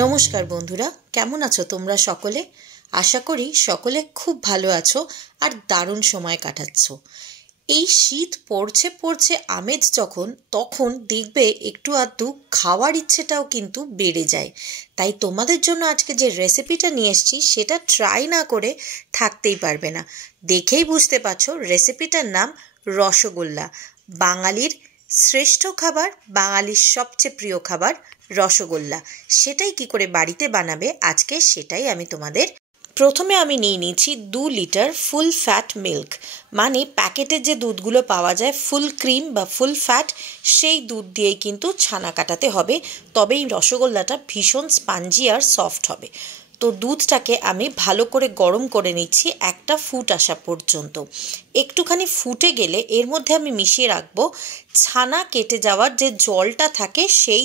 নমস্কার বন্ধুরা, কেমন আছো তোমরা সকলে? আশা করি সকলে খুব ভালো আছো আর দারুণ সময় কাটাচ্ছ। এই শীত পড়ছে পড়ছে আমেজ তখন দেখবে একটু আধটু খাওয়ার ইচ্ছেটাও কিন্তু বেড়ে যায়। তাই তোমাদের জন্য আজকে যে রেসিপিটা নিয়ে এসেছি সেটা ট্রাই না করে থাকতেই পারবে না। দেখেই বুঝতে পারছো রেসিপিটার নাম রসগোল্লা। বাঙালির শ্রেষ্ঠ খাবার, বাঙালির সবচেয়ে প্রিয় খাবার রসগোল্লা। সেটাই কি করে বাড়িতে বানাবে আজকে সেটাই আমি তোমাদের। প্রথমে আমি নিয়ে নিয়েছি 2 লিটার ফুল ফ্যাট মিল্ক, মানে প্যাকেটের যে দুধগুলো পাওয়া যায় ফুল ক্রিম বা ফুল ফ্যাট, সেই দুধ দিয়েই কিন্তু ছানা কাটাতে হবে, তবেই রসগোল্লাটা ভীষণ স্পঞ্জি আর সফট হবে। তো দুধটাকে আমি ভালো করে গরম করে নিচ্ছি একটা ফুট আসা পর্যন্ত। একটুখানি ফুটে গেলে এর মধ্যে আমি মিশিয়ে রাখবো ছানা কেটে যাওয়ার যে জলটা থাকে সেই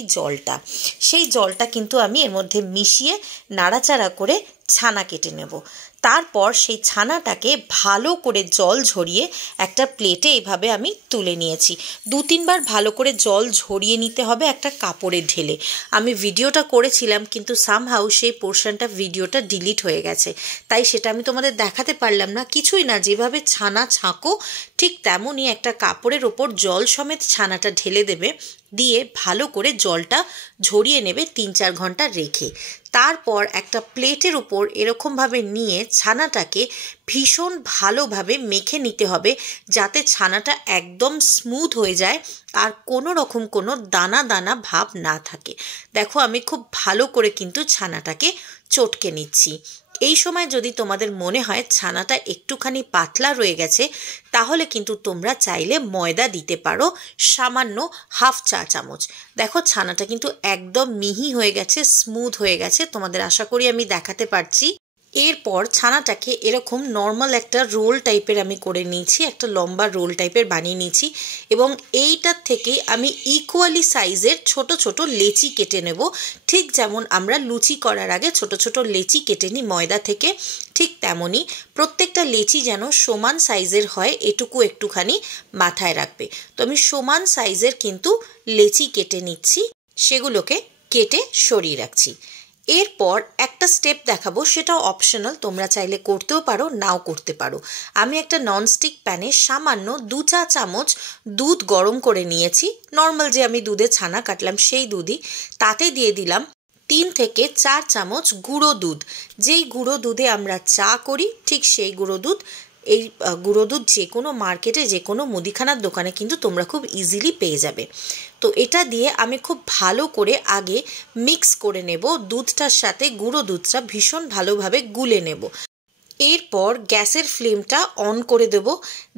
জলটা কিন্তু আমি এর মধ্যে মিশিয়ে নাড়াচাড়া করে ছানা কেটে নেব। তারপর সেই ছানাটাকে ভালো করে জল ঝরিয়ে একটা প্লেটে এভাবে আমি তুলে নিয়েছি। 2-3 বার ভালো করে জল ঝরিয়ে নিতে হবে একটা কাপড়ে ঢেলে। আমি ভিডিওটা করেছিলাম কিন্তু সামহাউ সেই পোর্শনটা ভিডিওটা ডিলিট হয়ে গেছে, তাই সেটা আমি তোমাদের দেখাতে পারলাম না। কিছুই না, যেভাবে ছানা ছাঁকো ঠিক তেমনই একটা কাপড়ের ওপর জল সমেত ছানাটা ঢেলে দেবে, দিয়ে ভালো করে জলটা ঝরিয়ে নেবে 3-4 ঘন্টা রেখে। তারপর একটা প্লেটের উপর এরকমভাবে নিয়ে ছানাটাকে ভীষণ ভালোভাবে মেখে নিতে হবে, যাতে ছানাটা একদম স্মুথ হয়ে যায় আর কোনো রকম কোনো দানা দানা ভাব না থাকে। দেখো আমি খুব ভালো করে কিন্তু ছানাটাকে চটকে নিচ্ছি। এই সময় যদি তোমাদের মনে হয় ছানাটা একটুখানি পাতলা রয়ে গেছে, তাহলে কিন্তু তোমরা চাইলে ময়দা দিতে পারো সামান্য 1/2 চা চামচ। দেখো ছানাটা কিন্তু একদম মিহি হয়ে গেছে, স্মুথ হয়ে গেছে, তোমাদের আশা করি আমি দেখাতে পারছি। এরপর ছানাটাকে এরকম নর্মাল একটা রোল টাইপের আমি করে নিয়েছি, একটা লম্বা রোল টাইপের বানিয়ে নিয়েছি, এবং এইটার থেকে আমি ইকুয়ালি সাইজের ছোট ছোট লেচি কেটে নেব। ঠিক যেমন আমরা লুচি করার আগে ছোট ছোট লেচি কেটে নিই ময়দা থেকে, ঠিক তেমনই প্রত্যেকটা লেচি যেন সমান সাইজের হয় এটুকু একটুখানি মাথায় রাখবে। তো আমি সমান সাইজের কিন্তু লেচি কেটে নিচ্ছি, সেগুলোকে কেটে সরিয়ে রাখছি। এরপর একটা স্টেপ দেখাবো, সেটাও অপশনাল, তোমরা চাইলে করতেও পারো নাও করতে পারো। আমি একটা ননস্টিক প্যানে সামান্য 2 চা চামচ দুধ গরম করে নিয়েছি, নর্মাল যে আমি দুধে ছানা কাটলাম সেই দুধই। তাতে দিয়ে দিলাম 3 থেকে 4 চামচ গুঁড়ো দুধ। যেই গুঁড়ো দুধে আমরা চা করি ঠিক সেই গুঁড়ো দুধ। এই গুঁড়ো দুধ যে কোনো মার্কেটে যে কোনো মুদিখানার দোকানে কিন্তু তোমরা খুব ইজিলি পেয়ে যাবে। তো এটা দিয়ে আমি খুব ভালো করে আগে মিক্স করে নেব, দুধটার সাথে গুঁড়ো দুধটা ভীষণ ভালোভাবে গুলে নেব। এরপর গ্যাসের ফ্লেমটা অন করে দেব,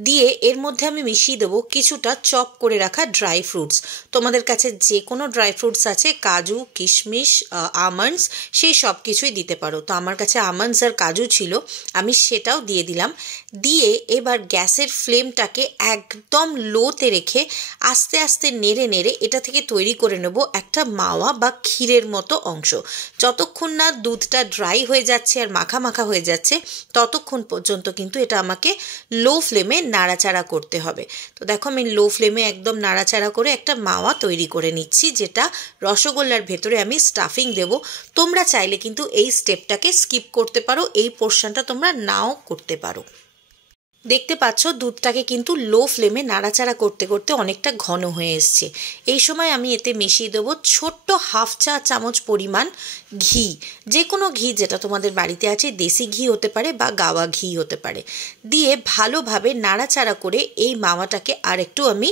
দিয়ে এর মধ্যে আমি মিশিয়ে দেবো কিছুটা চপ করে রাখা ড্রাই ফ্রুটস। তোমাদের কাছে যে কোনো ড্রাই ফ্রুটস আছে, কাজু, কিশমিশ, আমন্ডস, সেই সব কিছুই দিতে পারো। তো আমার কাছে আমন্ডস আর কাজু ছিল, আমি সেটাও দিয়ে দিলাম। দিয়ে এবার গ্যাসের ফ্লেমটাকে একদম লোতে রেখে আস্তে আস্তে নেড়ে নেড়ে এটা থেকে তৈরি করে নেব একটা মাওয়া বা ক্ষীরের মতো অংশ। যতক্ষণ না দুধটা ড্রাই হয়ে যাচ্ছে আর মাখা মাখা হয়ে যাচ্ছে ততক্ষণ পর্যন্ত কিন্তু এটা আমাকে লো ফ্লেমে নাড়াচাড়া করতে হবে। তো দেখো আমি লো ফ্লেমে একদম নাড়াচাড়া করে একটা মাওয়া তৈরি করে নিচ্ছি, যেটা রসগোল্লার ভেতরে আমি স্টাফিং দেব। তোমরা চাইলে কিন্তু এই স্টেপটাকে স্কিপ করতে পারো, এই পোর্শনটা তোমরা নাও করতে পারো। দেখতে পাচ্ছ দুধটাকে কিন্তু লো ফ্লেমে নাড়াচাড়া করতে করতে অনেকটা ঘন হয়ে এসছে। এই সময় আমি এতে মিশিয়ে দেবো ছোট্ট 1/2 চা চামচ পরিমাণ ঘি, যে কোনো ঘি যেটা তোমাদের বাড়িতে আছে, দেশি ঘি হতে পারে বা গাওয়া ঘি হতে পারে। দিয়ে ভালোভাবে নাড়াচাড়া করে এই মাওয়াটাকে আর একটু আমি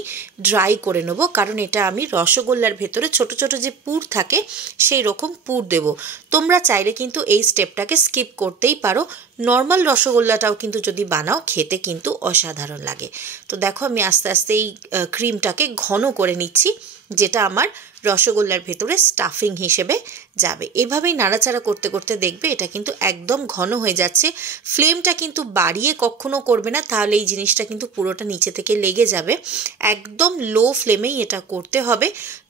ড্রাই করে নেবো, কারণ এটা আমি রসগোল্লার ভেতরে ছোট ছোট যে পুর থাকে সেই রকম পুর দেব। তোমরা চাইলে কিন্তু এই স্টেপটাকে স্কিপ করতেই পারো। নর্মাল রসগোল্লাটাও কিন্তু যদি বানাও খেতে কিন্তু অসাধারণ লাগে। তো দেখো আমি আস্তে আস্তে এই ক্রিমটাকে ঘন করে নিচ্ছি, যেটা আমার রসগোল্লার ভেতরে স্টাফিং হিসেবে যাবে। এভাবেই নাড়াচাড়া করতে করতে দেখবে এটা কিন্তু একদম ঘন হয়ে যাচ্ছে। ফ্লেমটা কিন্তু বাড়িয়ে কখনো করবে না, তাহলে এই জিনিসটা কিন্তু পুরোটা নিচে থেকে লেগে যাবে। একদম লো ফ্লেমেই এটা করতে হবে।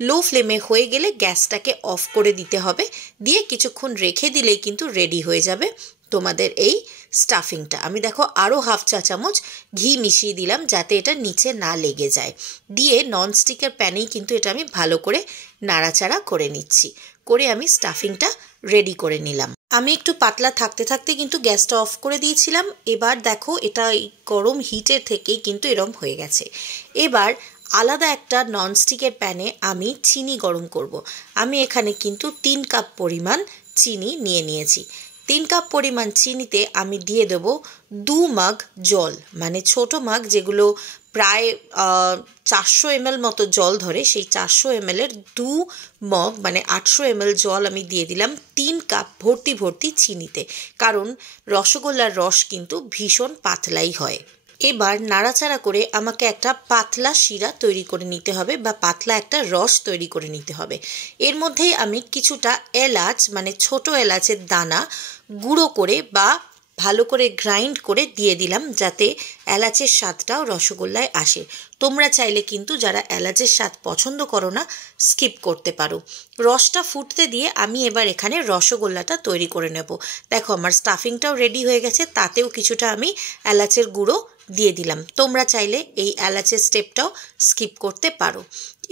লো ফ্লেমে হয়ে গেলে গ্যাসটাকে অফ করে দিতে হবে, দিয়ে কিছুক্ষণ রেখে দিলেই কিন্তু রেডি হয়ে যাবে তোমাদের এই স্টাফিংটা। আমি দেখো আরও হাফ চা চামচ ঘি মিশিয়ে দিলাম যাতে এটা নিচে না লেগে যায়। দিয়ে ননস্টিকের প্যানেই কিন্তু এটা আমি ভালো করে নাড়াচাড়া করে নিচ্ছি, করে আমি স্টাফিংটা রেডি করে নিলাম। আমি একটু পাতলা থাকতে থাকতে কিন্তু গ্যাসটা অফ করে দিয়েছিলাম। এবার দেখো এটা গরম হিটের থেকেই কিন্তু এরম হয়ে গেছে। এবার আলাদা একটা ননস্টিকের প্যানে আমি চিনি গরম করব। আমি এখানে কিন্তু 3 কাপ পরিমাণ চিনি নিয়ে নিয়েছি। 3 কাপ পরিমাণ চিনিতে আমি দিয়ে দেব 2 মাগ জল, মানে ছোট মাগ যেগুলো প্রায় 400 ml মতো জল ধরে, সেই 400 ml এর 2 মগ মানে 800 ml জল আমি দিয়ে দিলাম 3 কাপ ভর্তি ভর্তি চিনিতে, কারণ রসগোল্লার রস কিন্তু ভীষণ পাতলাই হয়। এবার নাড়াচাড়া করে আমাকে একটা পাতলা শিরা তৈরি করে নিতে হবে, বা পাতলা একটা রস তৈরি করে নিতে হবে। এর মধ্যেই আমি কিছুটা এলাচ মানে ছোট এলাচের দানা গুঁড়ো করে বা ভালো করে গ্রাইন্ড করে দিয়ে দিলাম, যাতে এলাচের স্বাদটাও রসগোল্লায় আসে। তোমরা চাইলে কিন্তু যারা এলাচের স্বাদ পছন্দ করো না স্কিপ করতে পারো। রসটা ফুটতে দিয়ে আমি এবার এখানে রসগোল্লাটা তৈরি করে নেব। দেখো আমার স্টাফিংটাও রেডি হয়ে গেছে, তাতেও কিছুটা আমি এলাচের গুঁড়ো দিয়ে দিলাম। তোমরা চাইলে এই এলাচের স্টেপটাও স্কিপ করতে পারো।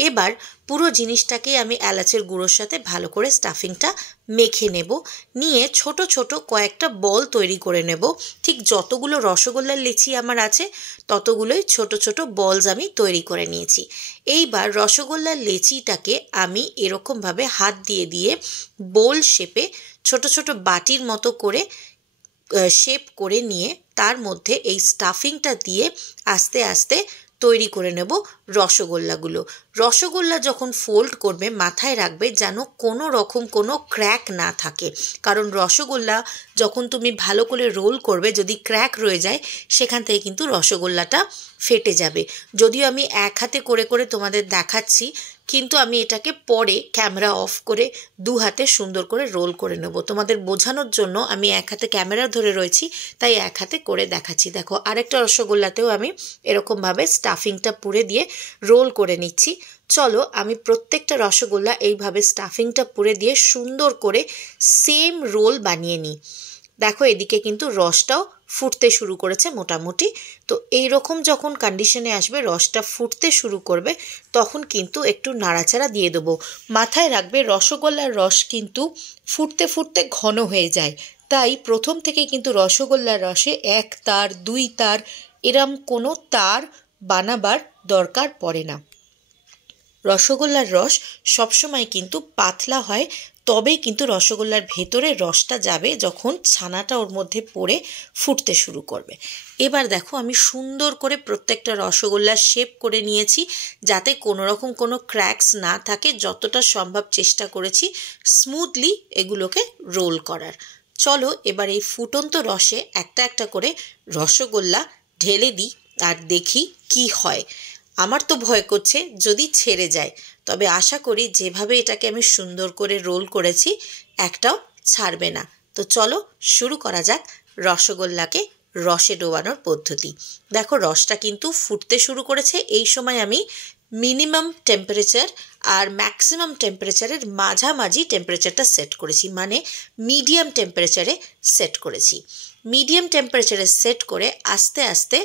এবার পুরো জিনিসটাকে আমি এলাচের গুঁড়োর সাথে ভালো করে স্টাফিংটা মেখে নেব, নিয়ে ছোট ছোট কয়েকটা বল তৈরি করে নেব। ঠিক যতগুলো রসগোল্লার লেচি আমার আছে ততগুলোই ছোট ছোট বলস আমি তৈরি করে নিয়েছি। এইবার রসগোল্লার লেচিটাকে আমি এরকমভাবে হাত দিয়ে দিয়ে বোল শেপে ছোট ছোট বাটির মতো করে শেপ করে নিয়ে তার মধ্যে এই স্টাফিংটা দিয়ে আস্তে আস্তে তৈরি করে নেব রসগোল্লাগুলো। রসগোল্লা যখন ফোল্ড করবে মাথায় রাখবে যেন কোনো রকম কোনো ক্র্যাক না থাকে, কারণ রসগোল্লা যখন তুমি ভালো করে রোল করবে যদি ক্র্যাক রয়ে যায় সেখান থেকে কিন্তু রসগোল্লাটা ফেটে যাবে। যদিও আমি এক হাতে করে করে তোমাদের দেখাচ্ছি, কিন্তু আমি এটাকে পরে ক্যামেরা অফ করে 2 হাতে সুন্দর করে রোল করে নেব। তোমাদের বোঝানোর জন্য আমি এক হাতে ক্যামেরা ধরে রয়েছি, তাই এক হাতে করে দেখাচ্ছি। দেখো আরেকটা রসগোল্লাতেও আমি এরকমভাবে স্টাফিংটা পুরে দিয়ে রোল করে নিচ্ছি। চলো আমি প্রত্যেকটা রসগোল্লা এইভাবে স্টাফিংটা পুরে দিয়ে সুন্দর করে সেম রোল বানিয়ে নিই। দেখো এদিকে কিন্তু রসটাও ফুটতে শুরু করেছে মোটামুটি। তো এই রকম যখন কন্ডিশনে আসবে, রসটা ফুটতে শুরু করবে, তখন কিন্তু একটু নাড়াচাড়া দিয়ে দেবো। মাথায় রাখবে রসগোল্লার রস কিন্তু ফুটতে ফুটতে ঘন হয়ে যায়, তাই প্রথম থেকে কিন্তু রসগোল্লার রসে 1 তার 2 তার এরম কোনো তার বানাবার দরকার পড়ে না। রসগোল্লার রস সবসময় কিন্তু পাতলা হয়, তবেই কিন্তু রসগোল্লার ভেতরে রসটা যাবে যখন ছানাটা ওর মধ্যে পড়ে ফুটতে শুরু করবে। এবার দেখো আমি সুন্দর করে প্রত্যেকটা রসগোল্লার শেপ করে নিয়েছি যাতে কোনো রকম কোনো ক্র্যাকস না থাকে। যতটা সম্ভব চেষ্টা করেছি স্মুথলি এগুলোকে রোল করার। চলো এবার এই ফুটন্ত রসে একটা একটা করে রসগোল্লা ঢেলে দিই আর দেখি কি হয়। আমার তো ভয় করছে যদি ছেড়ে যায়, তবে আশা করি যেভাবে এটাকে আমি সুন্দর করে রোল করেছি একটাও ছাড়বে না। তো চলো শুরু করা যাক রসগোল্লাকে রসে ডোবানোর পদ্ধতি। দেখো রসটা কিন্তু ফুটতে শুরু করেছে। এই সময় আমি মিনিমাম টেম্পারেচার আর ম্যাক্সিমাম টেম্পারেচারের মাঝামাঝি টেম্পারেচারটা সেট করেছি, মানে মিডিয়াম টেম্পারেচারে সেট করেছি। মিডিয়াম টেম্পারেচারে সেট করে আস্তে আস্তে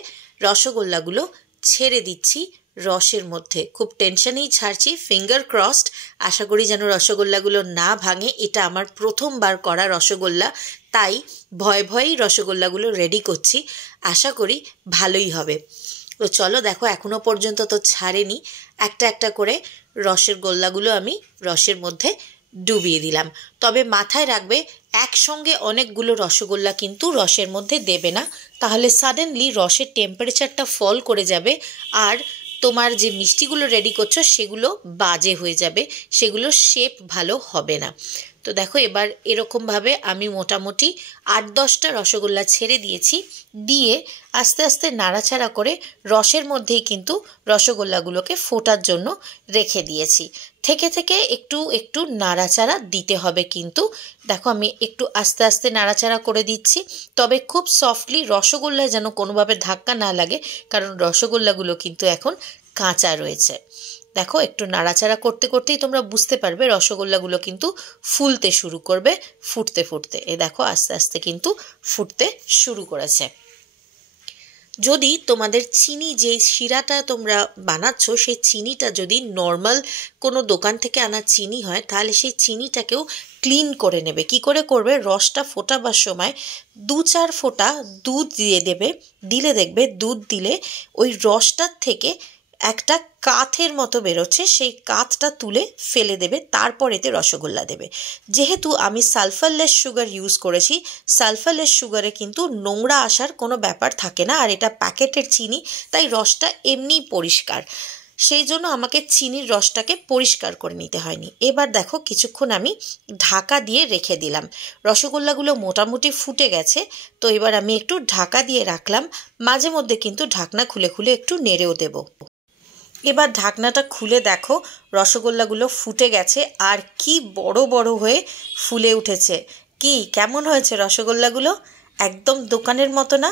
রসগোল্লাগুলো ছেড়ে দিচ্ছি রসের মধ্যে। খুব টেনশনেই ছাড়ছি, ফিঙ্গার ক্রসড। আশা করি যেন রসগোল্লাগুলো না ভাঙে। এটা আমার প্রথমবার করা রসগোল্লা, তাই ভয়ে ভয়েই রসগোল্লাগুলো রেডি করছি। আশা করি ভালোই হবে। তো চলো দেখো এখনও পর্যন্ত তো ছাড়েনি। একটা একটা করে রসের গোল্লাগুলো আমি রসের মধ্যে ডুবিয়ে দিলাম। তবে মাথায় রাখবে একসঙ্গে অনেকগুলো রসগোল্লা কিন্তু রসের মধ্যে দেবে না, তাহলে সাডেনলি রসের টেম্পারেচারটা ফল করে যাবে আর তোমার যে মিষ্টিগুলো রেডি করছো সেগুলো বাজে হয়ে যাবে, সেগুলোর শেপ ভালো হবে না। তো দেখো এবার এরকমভাবে আমি মোটামুটি 8-10টা রসগোল্লা ছেড়ে দিয়েছি, দিয়ে আস্তে আস্তে নাড়াচাড়া করে রসের মধ্যেই কিন্তু রসগোল্লাগুলোকে ফোটার জন্য রেখে দিয়েছি। থেকে থেকে একটু একটু নাড়াচাড়া দিতে হবে কিন্তু। দেখো আমি একটু আস্তে আস্তে নাড়াচাড়া করে দিচ্ছি, তবে খুব সফটলি, রসগোল্লায় যেন কোনোভাবে ধাক্কা না লাগে, কারণ রসগোল্লাগুলো কিন্তু এখন কাঁচা রয়েছে। দেখো একটু নাড়াচাড়া করতে করতেই তোমরা বুঝতে পারবে রসগোল্লাগুলো কিন্তু ফুলতে শুরু করবে, ফুটতে ফুটতে এ দেখো আস্তে আস্তে কিন্তু ফুটতে শুরু করেছে। যদি তোমাদের চিনি যে শিরাটা তোমরা বানাচ্ছ সেই চিনিটা যদি নর্মাল কোনো দোকান থেকে আনা চিনি হয় তাহলে সেই চিনিটাকেও ক্লিন করে নেবে। কি করে করবে, রসটা ফোটাবার সময় 2-4 ফোঁটা দুধ দিয়ে দেবে, দিলে দেখবে দুধ দিলে ওই রসটার থেকে একটা কাঠের মতো বেরোচ্ছে, সেই কাঠটা তুলে ফেলে দেবে, তারপর এতে রসগোল্লা দেবে। যেহেতু আমি সালফারলেস সুগার ইউজ করেছি, সালফারলেস সুগারে কিন্তু নোংরা আসার কোনো ব্যাপার থাকে না, আর এটা প্যাকেটের চিনি, তাই রসটা এমনিই পরিষ্কার। সেই জন্য আমাকে চিনির রসটাকে পরিষ্কার করে নিতে হয়নি। এবার দেখো কিছুক্ষণ আমি ঢাকা দিয়ে রেখে দিলাম। রসগোল্লাগুলো মোটামুটি ফুটে গেছে, তো এবার আমি একটু ঢাকা দিয়ে রাখলাম। মাঝে মধ্যে কিন্তু ঢাকনা খুলে খুলে একটু নেড়েও দেবো। এবার ঢাকনাটা খুলে দেখো রসগোল্লাগুলো ফুটে গেছে আর কি বড় বড় হয়ে ফুলে উঠেছে। কি কেমন হয়েছে রসগোল্লাগুলো? একদম দোকানের মতো না?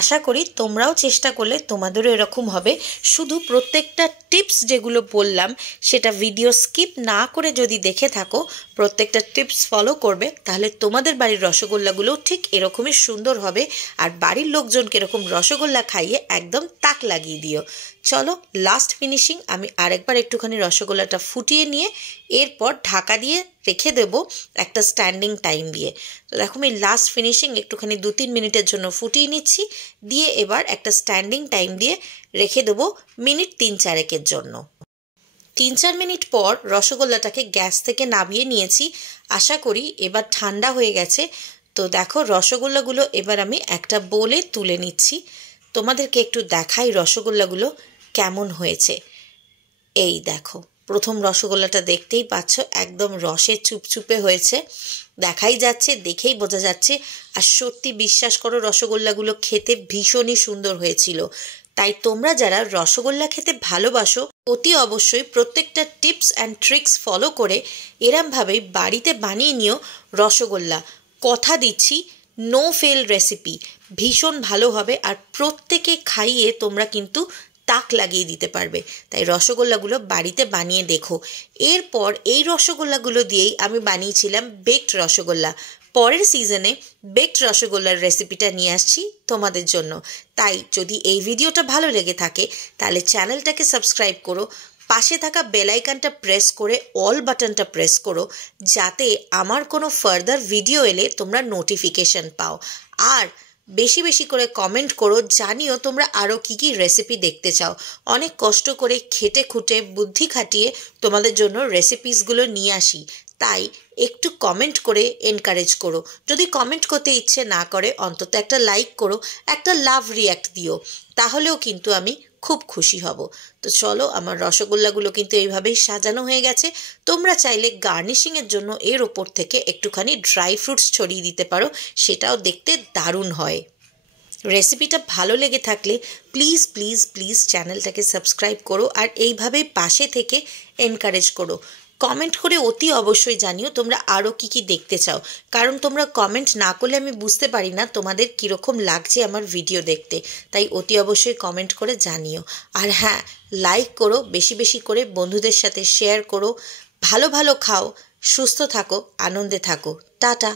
আশা করি তোমরাও চেষ্টা করলে তোমাদেরও এরকম হবে। শুধু প্রত্যেকটা টিপস যেগুলো বললাম সেটা ভিডিও স্কিপ না করে যদি দেখে থাকো, প্রত্যেকটা টিপস ফলো করবে, তাহলে তোমাদের বাড়ির রসগোল্লাগুলোও ঠিক এরকমই সুন্দর হবে। আর বাড়ির লোকজনকে এরকম রসগোল্লা খাইয়ে একদম তাক লাগিয়ে দিও। চলো লাস্ট ফিনিশিং, আমি আরেকবার একটুখানি রসগোল্লাটা ফুটিয়ে নিয়ে এরপর ঢাকা দিয়ে রেখে দেবো একটা স্ট্যান্ডিং টাইম দিয়ে। তো দেখো আমি লাস্ট ফিনিশিং একটুখানি 2-3 মিনিটের জন্য ফুটিয়ে নিচ্ছি, দিয়ে এবার একটা স্ট্যান্ডিং টাইম দিয়ে রেখে দেবো মিনিট 3-4 জন্য। 3-4 মিনিট পর রসগোল্লাটাকে গ্যাস থেকে নামিয়ে নিয়েছি। আশা করি এবার ঠান্ডা হয়ে গেছে। তো দেখো রসগোল্লাগুলো এবার আমি একটা বোলে তুলে নিচ্ছি। তোমাদেরকে একটু দেখাই রসগোল্লাগুলো কেমন হয়েছে। এই দেখো প্রথম রসগোল্লাটা দেখতেই পাচ্ছ, একদম রসে চুপচুপে হয়েছে, দেখাই যাচ্ছে, দেখেই বোঝা যাচ্ছে। আর সত্যি বিশ্বাস করো রসগোল্লাগুলো খেতে ভীষণই সুন্দর হয়েছিল। তাই তোমরা যারা রসগোল্লা খেতে ভালোবাসো অতি অবশ্যই প্রত্যেকটা টিপস অ্যান্ড ট্রিক্স ফলো করে এরমভাবেই বাড়িতে বানিয়ে নিও রসগোল্লা। কথা দিচ্ছি নো ফেল রেসিপি, ভীষণ ভালো হবে আর প্রত্যেকে খাইয়ে তোমরা কিন্তু তাক লাগিয়ে দিতে পারবে। তাই রসগোল্লাগুলো বাড়িতে বানিয়ে দেখো। এরপর এই রসগোল্লাগুলো দিয়েই আমি বানিয়েছিলাম বেকড রসগোল্লা। পরের সিজনে বেকড রসগোল্লার রেসিপিটা নিয়ে আসছি তোমাদের জন্য। তাই যদি এই ভিডিওটা ভালো লেগে থাকে তাহলে চ্যানেলটাকে সাবস্ক্রাইব করো, পাশে থাকা বেল আইকনটা প্রেস করে অল বাটনটা প্রেস করো, যাতে আমার কোনো ফার্দার ভিডিও এলে তোমরা নোটিফিকেশন পাও। আর বেশি বেশি করে কমেন্ট করো, জানিও তোমরা আরও কী কী রেসিপি দেখতে চাও। অনেক কষ্ট করে খেটে খুঁটে বুদ্ধি খাটিয়ে তোমাদের জন্য রেসিপিসগুলো নিয়ে আসি, তাই একটু কমেন্ট করে এনকারেজ করো। যদি কমেন্ট করতে ইচ্ছে না করে অন্তত একটা লাইক করো, একটা লাভ রিয়্যাক্ট দিও, তাহলেও কিন্তু আমি খুব খুশি হব। তো চলো আমার রসগোল্লাগুলো কিন্তু এইভাবেই সাজানো হয়ে গেছে। তোমরা চাইলে গার্নিশিংয়ের জন্য এর ওপর থেকে একটুখানি ড্রাই ফ্রুটস ছড়িয়ে দিতে পারো, সেটাও দেখতে দারুণ হয়। রেসিপিটা ভালো লেগে থাকলে প্লিজ প্লিজ প্লিজ চ্যানেলটাকে সাবস্ক্রাইব করো আর এইভাবেই পাশে থেকে এনকারেজ করো। কমেন্ট করে অতি অবশ্যই জানিও তোমরা আরও কী কী দেখতে চাও, কারণ তোমরা কমেন্ট না করলে আমি বুঝতে পারি না তোমাদের কীরকম লাগছে আমার ভিডিও দেখতে। তাই অতি অবশ্যই কমেন্ট করে জানিও। আর হ্যাঁ, লাইক করো, বেশি বেশি করে বন্ধুদের সাথে শেয়ার করো। ভালো ভালো খাও, সুস্থ থাকো, আনন্দে থাকো। টাটা।